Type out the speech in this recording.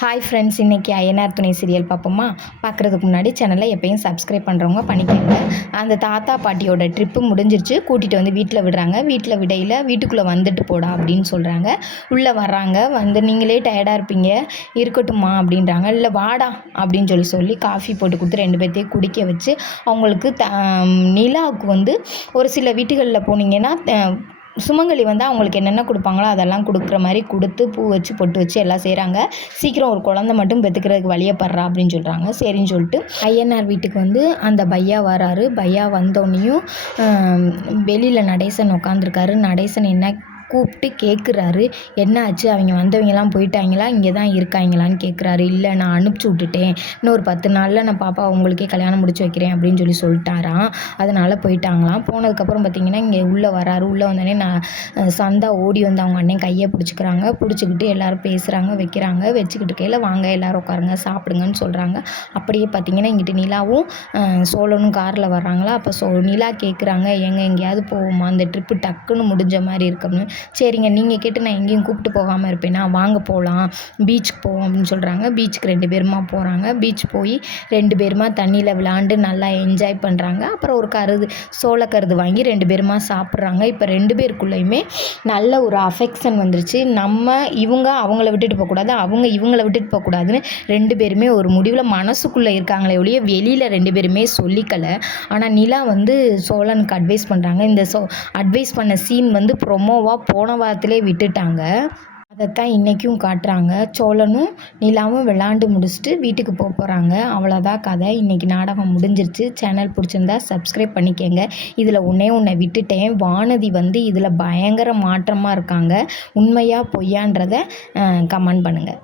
Hi friends, இன்றைக்கி ஐயனார் துணை serial பார்ப்போமா? பார்க்குறதுக்கு முன்னாடி சேனலை எப்பயும் சப்ஸ்கிரைப் பண்ணுறவங்க பண்ணிக்கோங்க. அந்த தாத்தா பாட்டியோட ட்ரிப்பு முடிஞ்சிருச்சு. கூட்டிகிட்டு வந்து வீட்டில் விடுறாங்க. வீட்டில் விடையில் வீட்டுக்குள்ளே வந்துட்டு போடா அப்படின்னு சொல்கிறாங்க. உள்ளே வர்றாங்க. வந்து நீங்களே டயர்டாக இருப்பீங்க, இருக்கட்டும்மா அப்படின்றாங்க. இல்லை வாடா அப்படின்னு சொல்லி காஃபி போட்டு கொடுத்து 2 பேர்த்தையும் குடிக்க வச்சு அவங்களுக்கு நிலாவுக்கு வந்து ஒரு சில வீட்டுகளில் போனீங்கன்னா சுமங்கலி வந்து அவங்களுக்கு என்னென்ன கொடுப்பாங்களோ அதெல்லாம் கொடுக்குற மாதிரி கொடுத்து பூ வச்சு பொட்டு வச்சு எல்லாம் செய்கிறாங்க. சீக்கிரம் ஒரு குழந்தை மட்டும் பெற்றுக்கிறதுக்கு வழியப்படுறா அப்படின்னு சொல்கிறாங்க. சரின்னு சொல்லிட்டு ஐயனார் வீட்டுக்கு வந்து அந்த பையா வராரு. பையா வந்தோடனையும் வெளியில் நடேசன் உட்காந்துருக்காரு. நடேசன் என்ன கூப்பிட்டு கேட்குறாரு, என்ன ஆச்சு, அவங்க வந்தவங்கலாம் போயிட்டாங்களா, இங்கே தான் இருக்காங்களான்னு கேட்குறாரு. இல்லை, நான் அனுப்பிச்சி விட்டுட்டேன், இன்னொரு 10 நாளில் நான் பாப்பா உங்களுக்கே கல்யாணம் முடிச்சு வைக்கிறேன் அப்படின்னு சொல்லிட்டாராம். அதனால் போயிட்டாங்களாம். போனதுக்கப்புறம் பார்த்திங்கன்னா இங்கே உள்ளே வராரு. உள்ளே வந்தோடனே நான் சந்தா ஓடி வந்து அவங்க அண்ணன் கையை பிடிச்சிக்கிறாங்க. பிடிச்சிக்கிட்டு எல்லோரும் பேசுகிறாங்க, வைக்கிறாங்க. வச்சுக்கிட்டு கையில் வாங்க எல்லோரும் உட்காருங்க சாப்பிடுங்கன்னு சொல்கிறாங்க. அப்படியே பார்த்திங்கன்னா இங்கிட்டு நிலாவும் சோழனும் காரில் வர்றாங்களா. அப்போ நிலா கேட்குறாங்க, எங்கே எங்கேயாவது போவோமா, அந்த ட்ரிப்பு டக்குன்னு முடிஞ்ச மாதிரி இருக்குன்னு. சரிங்க, நீங்கள் கேட்டு நான் எங்கேயும் கூப்பிட்டு போகாமல் இருப்பேனா, வாங்க போகலாம், பீச்சுக்கு போவோம் அப்படின்னு சொல்கிறாங்க. பீச்சுக்கு 2 பேருமா போகிறாங்க. பீச் போய் 2 பேருமா தண்ணியில் விளாண்டு நல்லா என்ஜாய் பண்ணுறாங்க. அப்புறம் ஒரு சோளக்கருது வாங்கி 2 பேருமா சாப்பிட்றாங்க. இப்போ 2 பேருக்குள்ளேயுமே நல்ல ஒரு அஃபெக்ஷன் வந்துருச்சு. இவங்க அவங்கள விட்டுட்டு போகக்கூடாது, அவங்க இவங்கள விட்டுட்டு போகக்கூடாதுன்னு 2 பேருமே ஒரு முடிவில் மனசுக்குள்ளே இருக்காங்களே ஒழிய வெளியில் 2 பேருமே சொல்லிக்கலை. ஆனால் நிலா வந்து சோழனுக்கு அட்வைஸ் பண்ணுறாங்க. இந்த அட்வைஸ் பண்ண சீன் வந்து ப்ரொமோவாக போன வாரத்திலே விட்டுட்டாங்க. அதைத்தான் இன்றைக்கும் காட்டுறாங்க. சோழனும் நிலாவும் விளாண்டு முடிச்சுட்டு வீட்டுக்கு போகிறாங்க. அவ்வளோதான் கதை. இன்றைக்கி நாடகம் முடிஞ்சிருச்சு. சேனல் பிடிச்சிருந்தா சப்ஸ்கிரைப் பண்ணிக்கங்க. இதில் ஒன்றை விட்டுட்டேன். வானதி வந்து இதில் பயங்கர மாற்றமாக இருக்காங்க. உண்மையாக பொய்யான்றதை கமெண்ட் பண்ணுங்கள்.